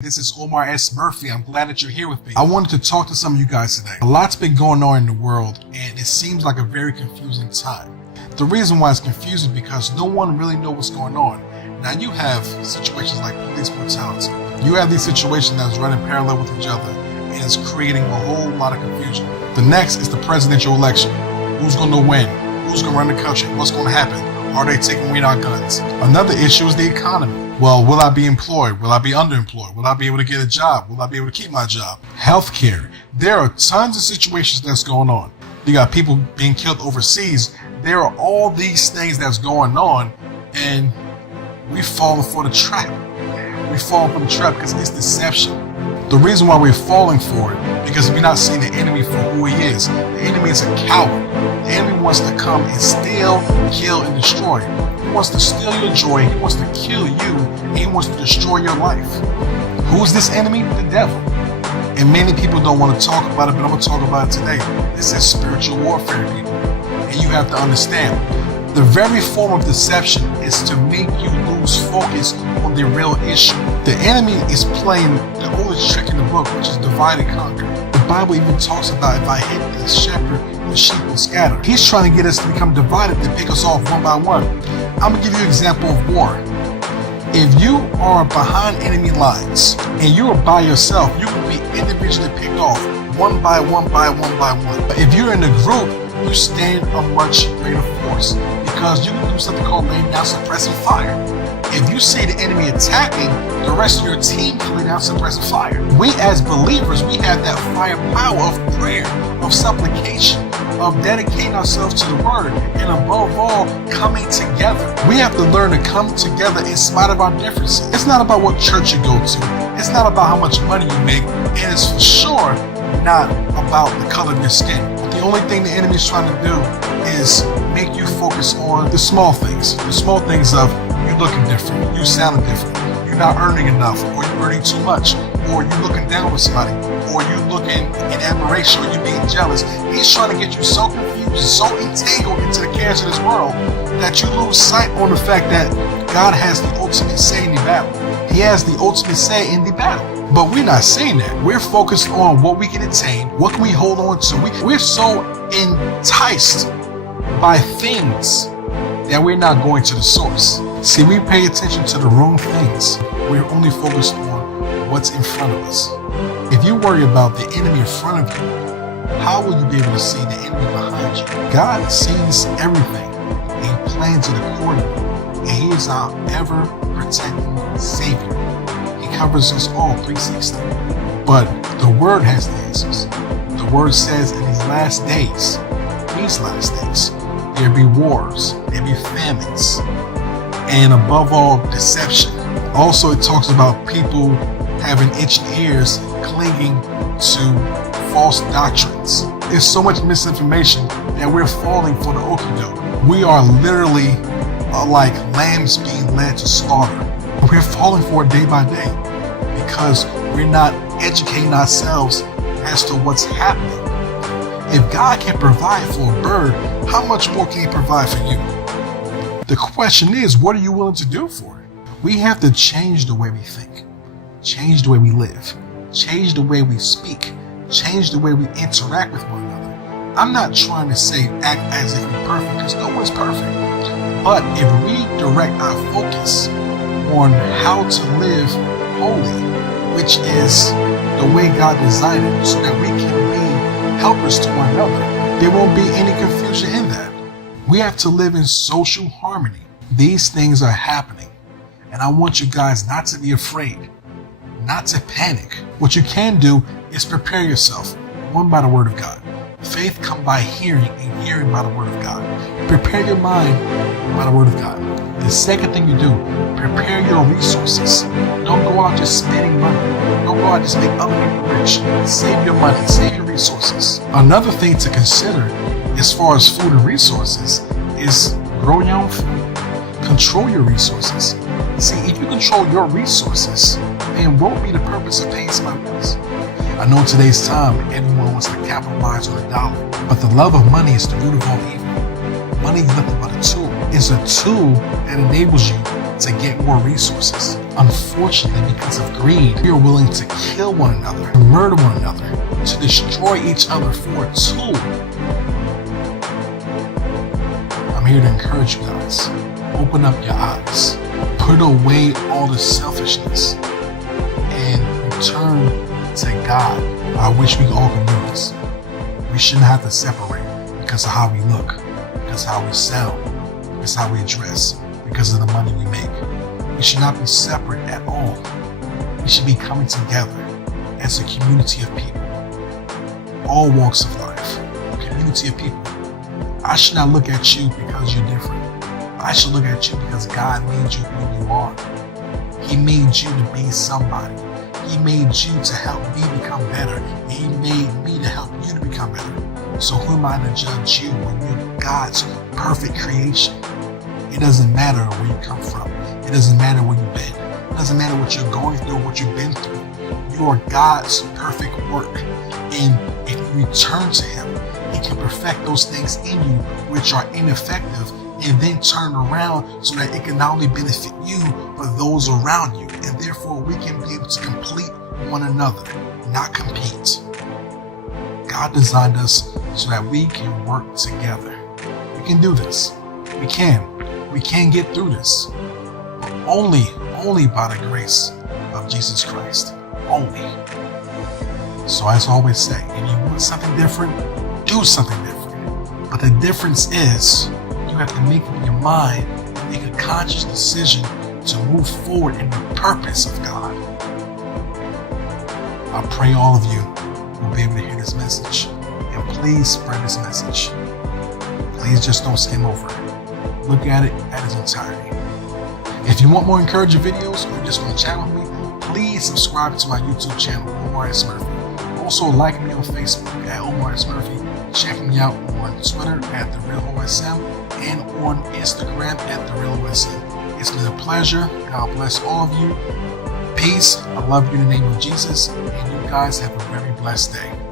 This is Omar S. Murphy. I'm glad that you're here with me. I wanted to talk to some of you guys today. A lot's been going on in the world, and it seems like a very confusing time. The reason why it's confusing is because no one really knows what's going on. Now, you have situations like police brutality. You have these situations that's running parallel with each other, and it's creating a whole lot of confusion. The next is the presidential election. Who's going to win? Who's going to run the country? What's going to happen? Are they taking away our guns? Another issue is the economy. Well, will I be employed? Will I be underemployed? Will I be able to get a job? Will I be able to keep my job? Healthcare. There are tons of situations that's going on. You got people being killed overseas. There are all these things that's going on, and we've fallen for the trap. We've fallen for the trap because it's deception. The reason why we're falling for it, because we're not seeing the enemy for who he is. The enemy is a coward. The enemy wants to come and steal, kill, and destroy. He wants to steal your joy. He wants to kill you. And he wants to destroy your life. Who's this enemy? The devil. And many people don't want to talk about it, but I'm going to talk about it today. This is spiritual warfare, people. And you have to understand, the very form of deception is to make you lose focus on the real issue. The enemy is playing the oldest trick in the book, which is divide and conquer. The Bible even talks about, if I hit the shepherd, the sheep will scatter. He's trying to get us to become divided, to pick us off one by one. I'm going to give you an example of war. If you are behind enemy lines and you are by yourself, you will be individually picked off one by one by one by one. But if you're in a group, you stand a much greater force because you can do something called laying down suppressive fire. If you see the enemy attacking, the rest of your team can lay down suppressive fire. We as believers, we have that firepower of prayer, of supplication, of dedicating ourselves to the word, and above all, coming together. We have to learn to come together in spite of our differences. It's not about what church you go to. It's not about how much money you make, and it's for sure not about the color of your skin. The only thing the enemy is trying to do is make you focus on the small things. The small things of you looking different, you sounding different, you're not earning enough, or you're earning too much, or you're looking down with somebody, or you're looking in admiration, or you're being jealous. He's trying to get you so confused, so entangled into the cares of this world that you lose sight on the fact that God has the ultimate say in the battle. He has the ultimate say in the battle. But we're not saying that. We're focused on what we can attain, what can we hold on to. We're so enticed by things that we're not going to the source. See, we pay attention to the wrong things. We're only focused on what's in front of us. If you worry about the enemy in front of you, how will you be able to see the enemy behind you? God sees everything, and he plans it accordingly. And he is our ever-protecting Savior. He covers us all 360. But the Word has the answers. The Word says in these last days, there be wars, there be famines, and above all, deception. Also, it talks about people having itching ears, clinging to false doctrines. There's so much misinformation that we're falling for the okie doke. We are literally like lambs being led to slaughter. We're falling for it day by day because we're not educating ourselves as to what's happening. If God can provide for a bird, how much more can he provide for you? The question is, what are you willing to do for it? We have to change the way we think, change the way we live, change the way we speak, change the way we interact with one another. I'm not trying to say act as if we're perfect, because no one's perfect. But if we direct our focus on how to live holy, which is the way God designed it, so that we can be helpers to one another, there won't be any confusion in that. We have to live in social harmony. These things are happening, and I want you guys not to be afraid, not to panic. What you can do is prepare yourself, one, by the Word of God. Faith comes by hearing, and hearing by the Word of God. Prepare your mind by the Word of God. The second thing you do, prepare your resources. Don't go out just spending money. Don't go out just make other people rich. Save your money, save your resources. Another thing to consider as far as food and resources is grow your own food. Control your resources. See, if you control your resources, then what would be the purpose of paying somebody else? I know in today's time, everyone wants to capitalize on the dollar, but the love of money is the root of all evil. Money is nothing but a tool. It's a tool that enables you to get more resources. Unfortunately, because of greed, we are willing to kill one another, to murder one another, to destroy each other for a tool. I'm here to encourage you guys. Open up your eyes. Put away all the selfishness and return to God. I wish we all could do this. We shouldn't have to separate because of how we look, because of how we sound, because of how we dress, because of the money we make. We should not be separate at all. We should be coming together as a community of people. All walks of life, a community of people. I should not look at you because you're different. I should look at you because God made you who you are. He made you to be somebody. He made you to help me become better. And He made me to help you to become better. So who am I to judge you when you're God's perfect creation? It doesn't matter where you come from. It doesn't matter where you've been. It doesn't matter what you're going through or what you've been through. You are God's perfect work. And if you return to Him, He can perfect those things in you which are ineffective and then turn around so that it can not only benefit you, but those around you. And therefore, we can be able to complete one another, not compete. God designed us so that we can work together. We can do this. We can get through this. But only by the grace of Jesus Christ. Only. So as I always say, if you want something different, do something different. But the difference is, you have to make up your mind and make a conscious decision to move forward in the purpose of God. I pray all of you will be able to hear this message. And please spread this message. Please just don't skim over it. Look at it at its entirety. If you want more encouraging videos or you just want to chat with me, please subscribe to my YouTube channel, Omar S. Murphy. Also like me on Facebook at Omar S. Murphy. Check me out on Twitter at TheRealOSM and on Instagram at TheRealOSM. It's been a pleasure. God bless all of you. Peace. I love you in the name of Jesus. And you guys have a very blessed day.